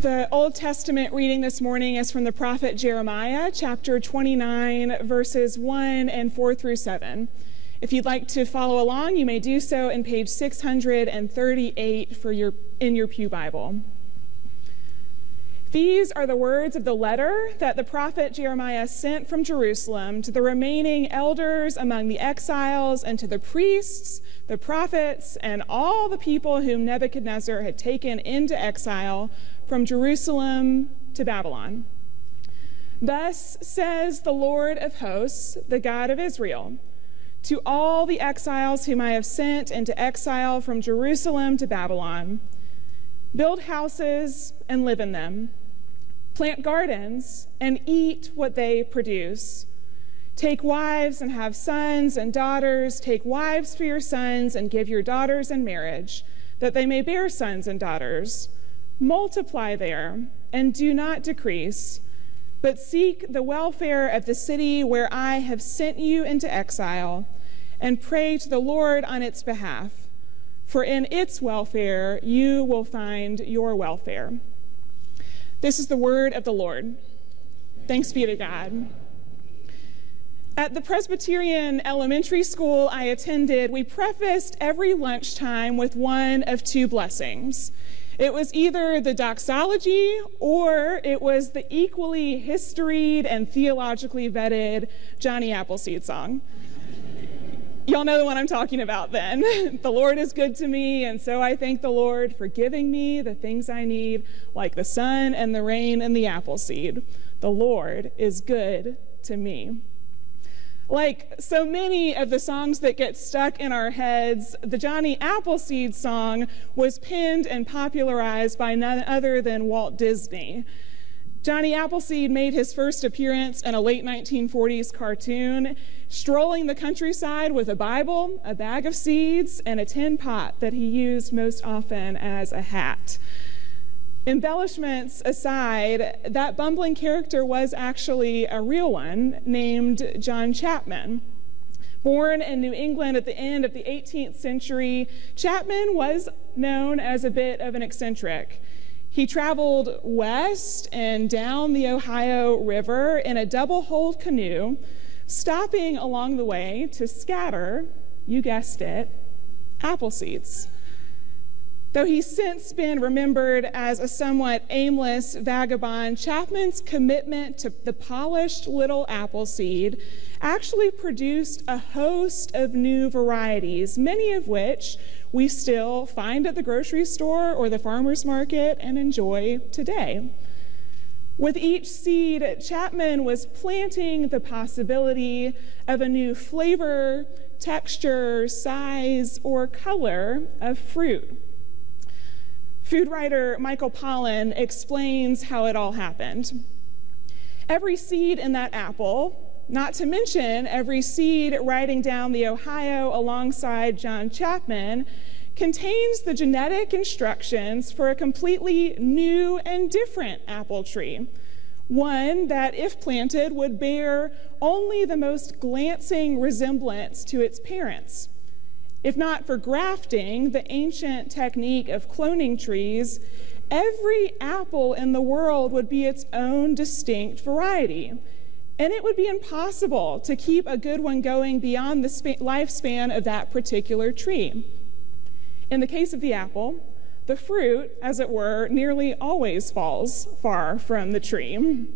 The Old Testament reading this morning is from the prophet Jeremiah, chapter 29, verses 1 and 4 through 7. If you'd like to follow along, you may do so in page 638 in your Pew Bible. These are the words of the letter that the prophet Jeremiah sent from Jerusalem to the remaining elders among the exiles and to the priests, the prophets, and all the people whom Nebuchadnezzar had taken into exile from Jerusalem to Babylon. Thus says the Lord of hosts, the God of Israel, to all the exiles whom I have sent into exile from Jerusalem to Babylon, build houses and live in them. Plant gardens and eat what they produce. Take wives and have sons and daughters. Take wives for your sons and give your daughters in marriage, that they may bear sons and daughters. Multiply there and do not decrease, but seek the welfare of the city where I have sent you into exile, and pray to the Lord on its behalf, for in its welfare you will find your welfare. This is the word of the Lord. Thanks be to God. At the Presbyterian elementary school I attended, we prefaced every lunchtime with one of two blessings. It was either the doxology or it was the equally historied and theologically vetted Johnny Appleseed song. Y'all know the one I'm talking about then. The Lord is good to me, and so I thank the Lord for giving me the things I need, like the sun and the rain and the apple seed. The Lord is good to me. Like so many of the songs that get stuck in our heads, the Johnny Appleseed song was penned and popularized by none other than Walt Disney. Johnny Appleseed made his first appearance in a late 1940s cartoon, strolling the countryside with a Bible, a bag of seeds, and a tin pot that he used most often as a hat. Embellishments aside, that bumbling character was actually a real one named John Chapman. Born in New England at the end of the 18th century, Chapman was known as a bit of an eccentric. He traveled west and down the Ohio River in a double-hulled canoe, stopping along the way to scatter, you guessed it, apple seeds. Though he's since been remembered as a somewhat aimless vagabond, Chapman's commitment to the polished little apple seed actually produced a host of new varieties, many of which we still find at the grocery store or the farmer's market and enjoy today. With each seed, Chapman was planting the possibility of a new flavor, texture, size, or color of fruit. Food writer Michael Pollan explains how it all happened. Every seed in that apple, not to mention every seed riding down the Ohio alongside John Chapman, contains the genetic instructions for a completely new and different apple tree. One that, if planted, would bear only the most glancing resemblance to its parents. If not for grafting, the ancient technique of cloning trees, every apple in the world would be its own distinct variety. And it would be impossible to keep a good one going beyond the lifespan of that particular tree. In the case of the apple, the fruit, as it were, nearly always falls far from the tree.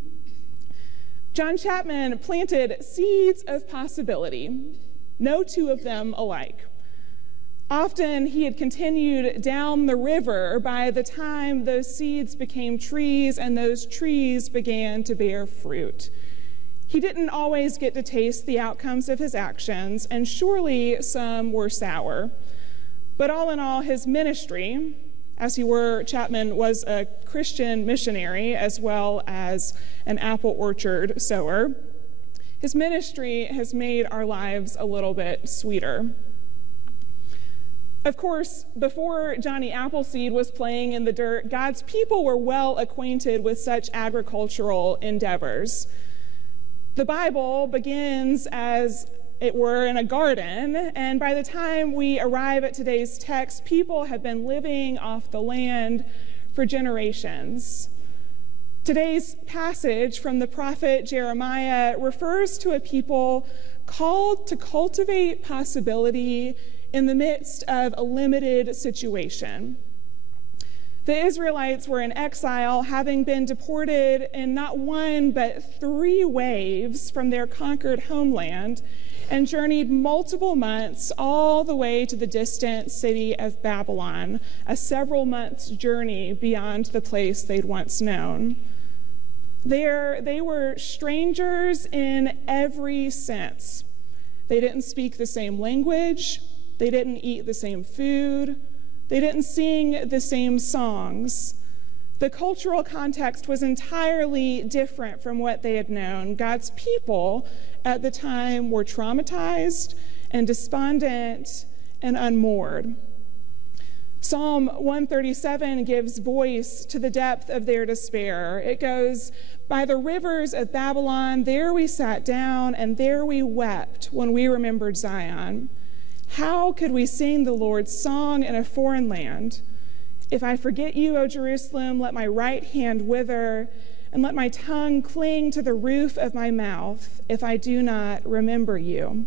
John Chapman planted seeds of possibility, no two of them alike. Often he had continued down the river by the time those seeds became trees and those trees began to bear fruit. He didn't always get to taste the outcomes of his actions, and surely some were sour. But all in all, his ministry, Chapman was a Christian missionary as well as an apple orchard sower. His ministry has made our lives a little bit sweeter. Of course, before Johnny Appleseed was playing in the dirt, God's people were well acquainted with such agricultural endeavors. The Bible begins, as it were, in a garden, and by the time we arrive at today's text, people have been living off the land for generations. Today's passage from the prophet Jeremiah refers to a people called to cultivate possibility in the midst of a limited situation. The Israelites were in exile, having been deported in not one but 3 waves from their conquered homeland, and journeyed multiple months all the way to the distant city of Babylon, a several months journey beyond the place they'd once known. There, they were strangers in every sense. They didn't speak the same language. They didn't eat the same food. They didn't sing the same songs. The cultural context was entirely different from what they had known. God's people at the time were traumatized and despondent and unmoored. Psalm 137 gives voice to the depth of their despair. It goes, "By the rivers of Babylon, there we sat down, and there we wept when we remembered Zion. How could we sing the Lord's song in a foreign land? If I forget you, O Jerusalem, let my right hand wither, and let my tongue cling to the roof of my mouth, if I do not remember you."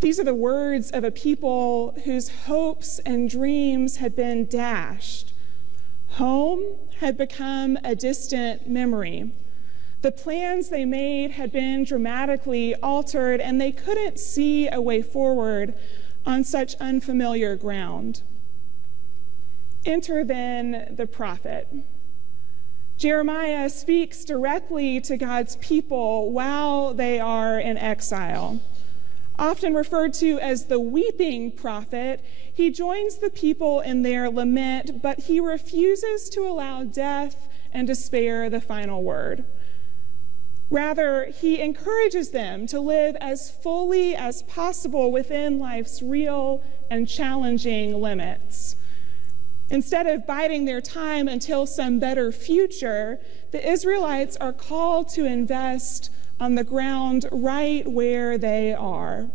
These are the words of a people whose hopes and dreams had been dashed. Home had become a distant memory. The plans they made had been dramatically altered, and they couldn't see a way forward on such unfamiliar ground. Enter then the prophet. Jeremiah speaks directly to God's people while they are in exile. Often referred to as the weeping prophet, he joins the people in their lament, but he refuses to allow death and despair the final word. Rather, he encourages them to live as fully as possible within life's real and challenging limits. Instead of biding their time until some better future, the Israelites are called to invest on the ground right where they are.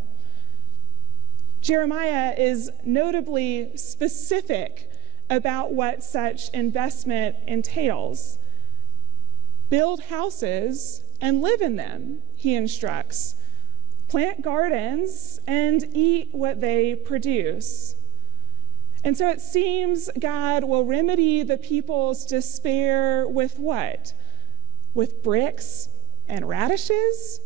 Jeremiah is notably specific about what such investment entails. Build houses and live in them, he instructs. Plant gardens and eat what they produce. And so it seems God will remedy the people's despair with what? With bricks and radishes?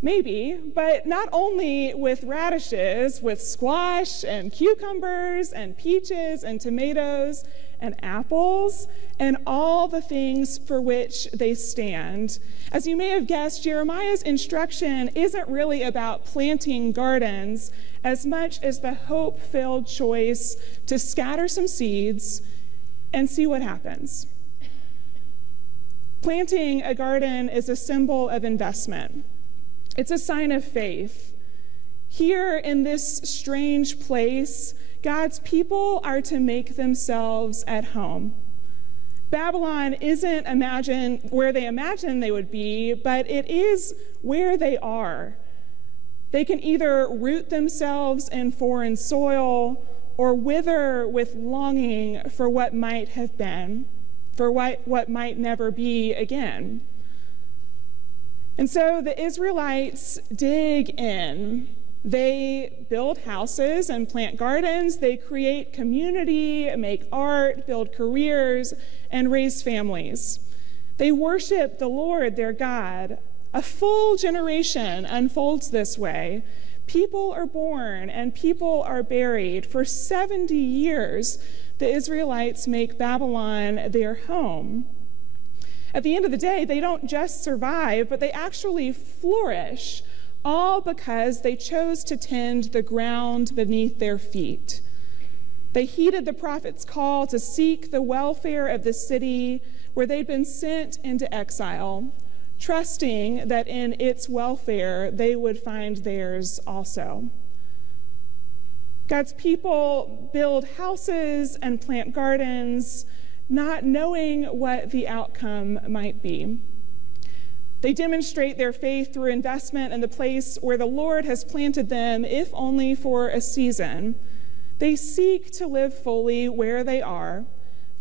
Maybe, but not only with radishes, with squash and cucumbers and peaches and tomatoes and apples and all the things for which they stand. As you may have guessed, Jeremiah's instruction isn't really about planting gardens as much as the hope-filled choice to scatter some seeds and see what happens. Planting a garden is a symbol of investment. It's a sign of faith. Here in this strange place, God's people are to make themselves at home. Babylon isn't where they imagine they would be, but it is where they are. They can either root themselves in foreign soil or wither with longing for what might have been, for what might never be again. And so the Israelites dig in. They build houses and plant gardens. They create community, make art, build careers, and raise families. They worship the Lord, their God. A full generation unfolds this way. People are born and people are buried. For 70 years, the Israelites make Babylon their home. At the end of the day, they don't just survive, but they actually flourish, all because they chose to tend the ground beneath their feet. They heeded the prophet's call to seek the welfare of the city where they'd been sent into exile, trusting that in its welfare they would find theirs also. God's people build houses and plant gardens, not knowing what the outcome might be. They demonstrate their faith through investment in the place where the Lord has planted them, if only for a season. They seek to live fully where they are,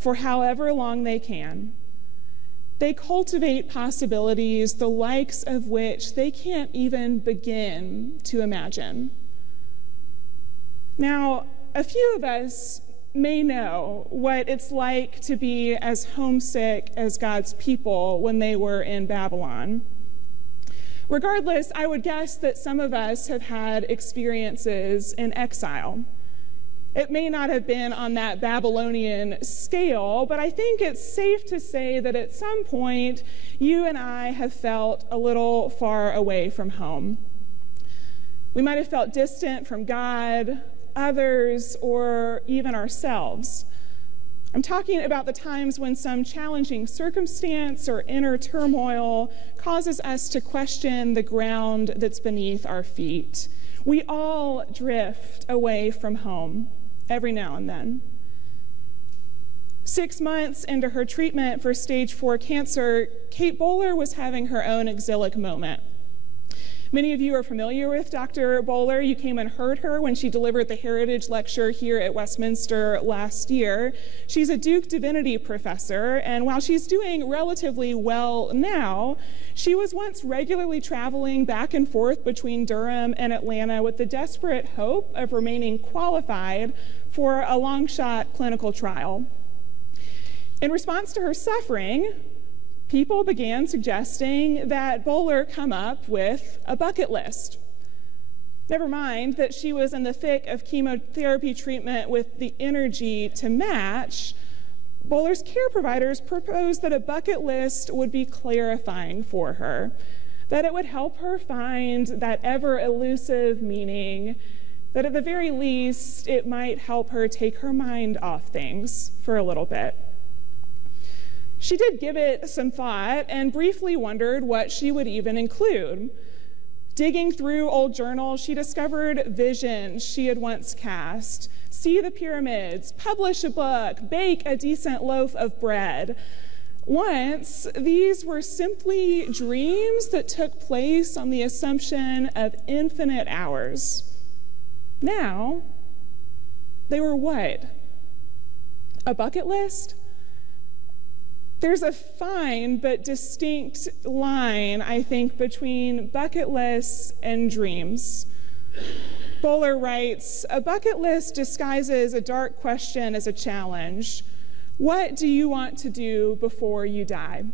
for however long they can. They cultivate possibilities the likes of which they can't even begin to imagine. Now, a few of us may know what it's like to be as homesick as God's people when they were in Babylon. Regardless, I would guess that some of us have had experiences in exile. It may not have been on that Babylonian scale, but I think it's safe to say that at some point, you and I have felt a little far away from home. We might have felt distant from God, others, or even ourselves. I'm talking about the times when some challenging circumstance or inner turmoil causes us to question the ground that's beneath our feet. We all drift away from home every now and then. 6 months into her treatment for stage 4 cancer, Kate Bowler was having her own exilic moment. Many of you are familiar with Dr. Bowler. You came and heard her when she delivered the Heritage Lecture here at Westminster last year. She's a Duke Divinity professor, and while she's doing relatively well now, she was once regularly traveling back and forth between Durham and Atlanta with the desperate hope of remaining qualified for a long-shot clinical trial. In response to her suffering, people began suggesting that Bowler come up with a bucket list. Never mind that she was in the thick of chemotherapy treatment with the energy to match. Bowler's care providers proposed that a bucket list would be clarifying for her, that it would help her find that ever-elusive meaning, that at the very least, it might help her take her mind off things for a little bit. She did give it some thought and briefly wondered what she would even include. Digging through old journals, she discovered visions she had once cast: see the pyramids, publish a book, bake a decent loaf of bread. Once, these were simply dreams that took place on the assumption of infinite hours. Now, they were what? A bucket list? There's a fine but distinct line, I think, between bucket lists and dreams. Bowler writes, "A bucket list disguises a dark question as a challenge. What do you want to do before you die?"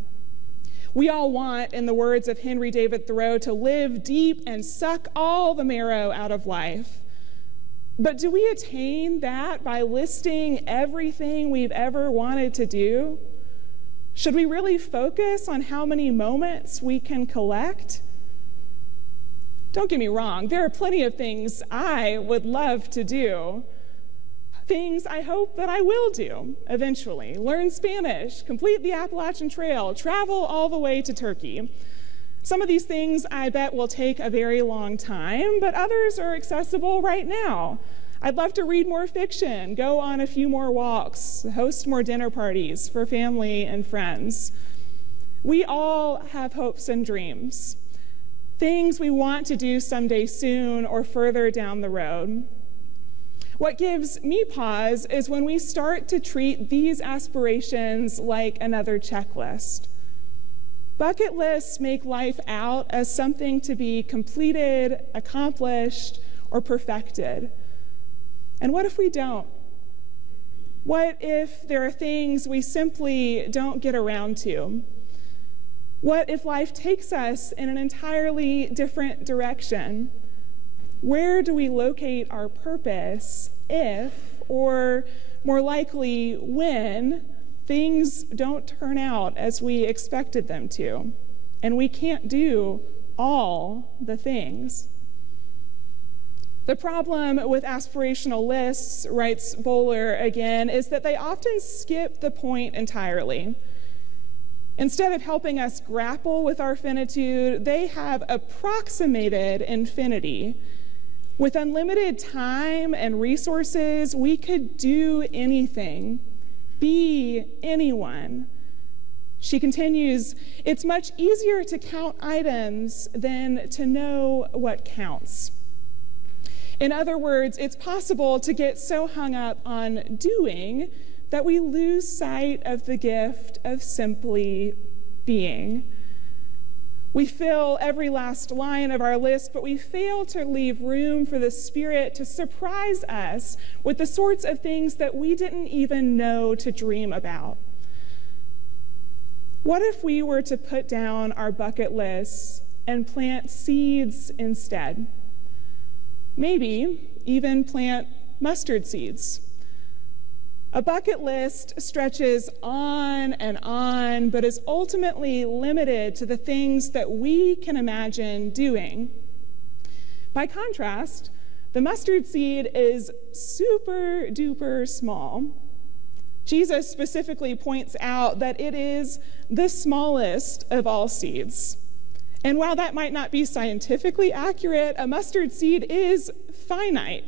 We all want, in the words of Henry David Thoreau, to live deep and suck all the marrow out of life. But do we attain that by listing everything we've ever wanted to do? Should we really focus on how many moments we can collect? Don't get me wrong, there are plenty of things I would love to do. Things I hope that I will do eventually. Learn Spanish, complete the Appalachian Trail, travel all the way to Turkey. Some of these things I bet will take a very long time, but others are accessible right now. I'd love to read more fiction, go on a few more walks, host more dinner parties for family and friends. We all have hopes and dreams, things we want to do someday soon or further down the road. What gives me pause is when we start to treat these aspirations like another checklist. Bucket lists make life out as something to be completed, accomplished, or perfected. And what if we don't? What if there are things we simply don't get around to? What if life takes us in an entirely different direction? Where do we locate our purpose if, or more likely when, things don't turn out as we expected them to, and we can't do all the things? The problem with aspirational lists, writes Bowler again, is that they often skip the point entirely. Instead of helping us grapple with our finitude, they have approximated infinity. With unlimited time and resources, we could do anything, be anyone. She continues, "It's much easier to count items than to know what counts." In other words, it's possible to get so hung up on doing that we lose sight of the gift of simply being. We fill every last line of our list, but we fail to leave room for the Spirit to surprise us with the sorts of things that we didn't even know to dream about. What if we were to put down our bucket lists and plant seeds instead? Maybe even plant mustard seeds. A bucket list stretches on, but is ultimately limited to the things that we can imagine doing. By contrast, the mustard seed is super duper small. Jesus specifically points out that it is the smallest of all seeds. And while that might not be scientifically accurate, a mustard seed is finite.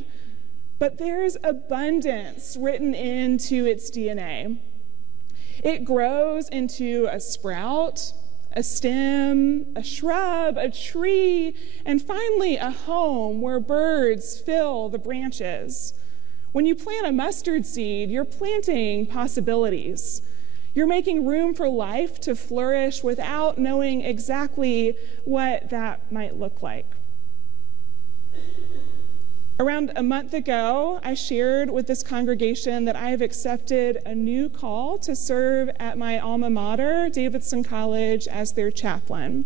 But there's abundance written into its DNA. It grows into a sprout, a stem, a shrub, a tree, and finally a home where birds fill the branches. When you plant a mustard seed, you're planting possibilities. You're making room for life to flourish without knowing exactly what that might look like. Around a month ago, I shared with this congregation that I have accepted a new call to serve at my alma mater, Davidson College, as their chaplain.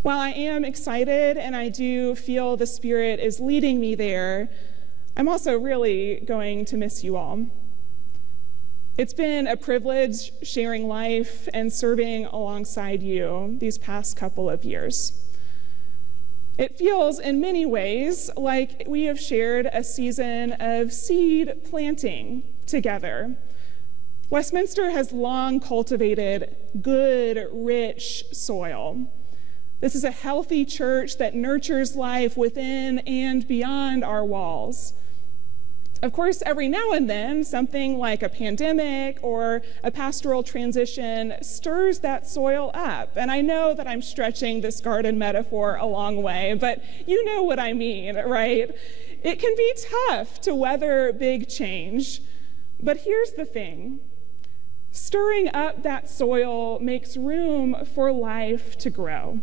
While I am excited and I do feel the Spirit is leading me there, I'm also really going to miss you all. It's been a privilege sharing life and serving alongside you these past couple of years. It feels in many ways like we have shared a season of seed planting together. Westminster has long cultivated good, rich soil. This is a healthy church that nurtures life within and beyond our walls. Of course, every now and then, something like a pandemic or a pastoral transition stirs that soil up. And I know that I'm stretching this garden metaphor a long way, but you know what I mean, right? It can be tough to weather big change. But here's the thing. Stirring up that soil makes room for life to grow.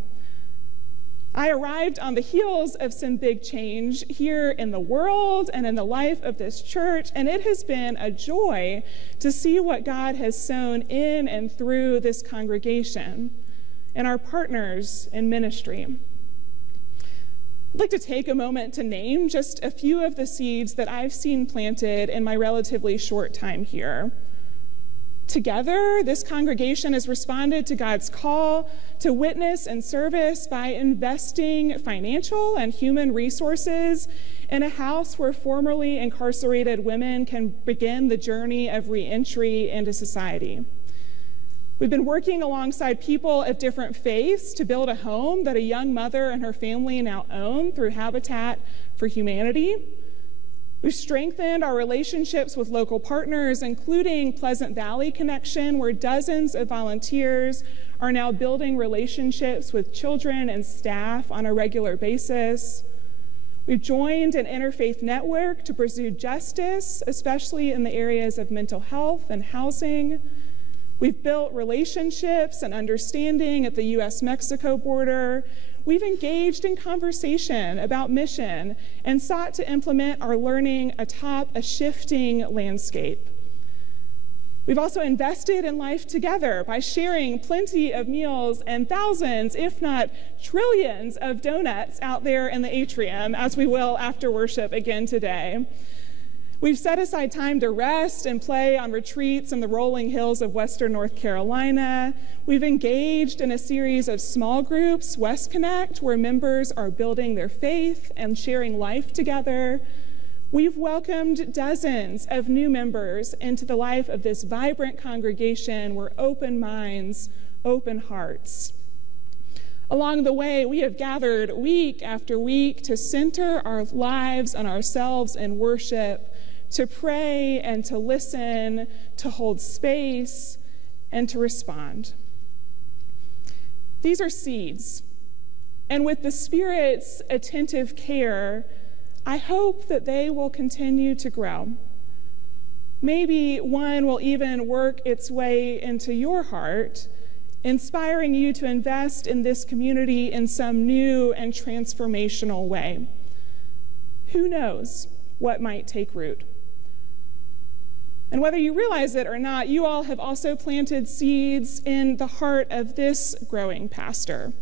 I arrived on the heels of some big change here in the world and in the life of this church, and it has been a joy to see what God has sown in and through this congregation and our partners in ministry. I'd like to take a moment to name just a few of the seeds that I've seen planted in my relatively short time here. Together, this congregation has responded to God's call to witness and service by investing financial and human resources in a house where formerly incarcerated women can begin the journey of reentry into society. We've been working alongside people of different faiths to build a home that a young mother and her family now own through Habitat for Humanity. We've strengthened our relationships with local partners, including Pleasant Valley Connection, where dozens of volunteers are now building relationships with children and staff on a regular basis. We've joined an interfaith network to pursue justice, especially in the areas of mental health and housing. We've built relationships and understanding at the U.S.-Mexico border. We've engaged in conversation about mission and sought to implement our learning atop a shifting landscape. We've also invested in life together by sharing plenty of meals and thousands, if not trillions, of donuts out there in the atrium, as we will after worship again today. We've set aside time to rest and play on retreats in the rolling hills of Western North Carolina. We've engaged in a series of small groups, West Connect, where members are building their faith and sharing life together. We've welcomed dozens of new members into the life of this vibrant congregation where open minds, open hearts. Along the way, we have gathered week after week to center our lives and ourselves in worship, to pray and to listen, to hold space, and to respond. These are seeds, and with the Spirit's attentive care, I hope that they will continue to grow. Maybe one will even work its way into your heart, inspiring you to invest in this community in some new and transformational way. Who knows what might take root? And whether you realize it or not, you all have also planted seeds in the heart of this growing pastor.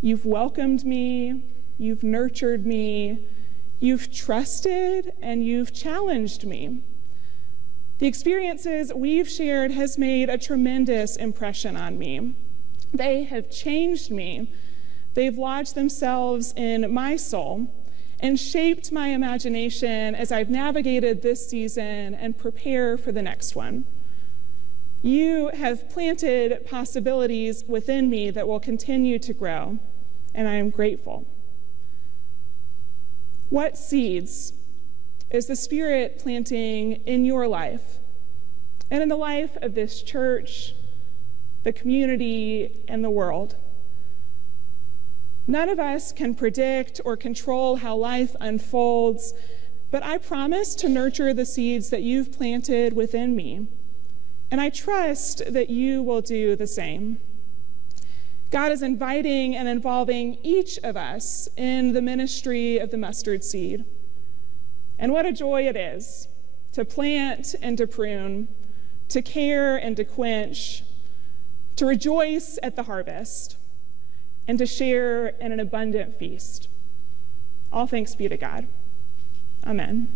You've welcomed me, you've nurtured me, you've trusted, and you've challenged me. The experiences we've shared has made a tremendous impression on me. They have changed me. They've lodged themselves in my soul and shaped my imagination as I've navigated this season and prepare for the next one. You have planted possibilities within me that will continue to grow, and I am grateful. What seeds is the Spirit planting in your life and in the life of this church, the community, and the world? None of us can predict or control how life unfolds, but I promise to nurture the seeds that you've planted within me, and I trust that you will do the same. God is inviting and involving each of us in the ministry of the mustard seed. And what a joy it is to plant and to prune, to care and to quench, to rejoice at the harvest, and to share in an abundant feast. All thanks be to God. Amen.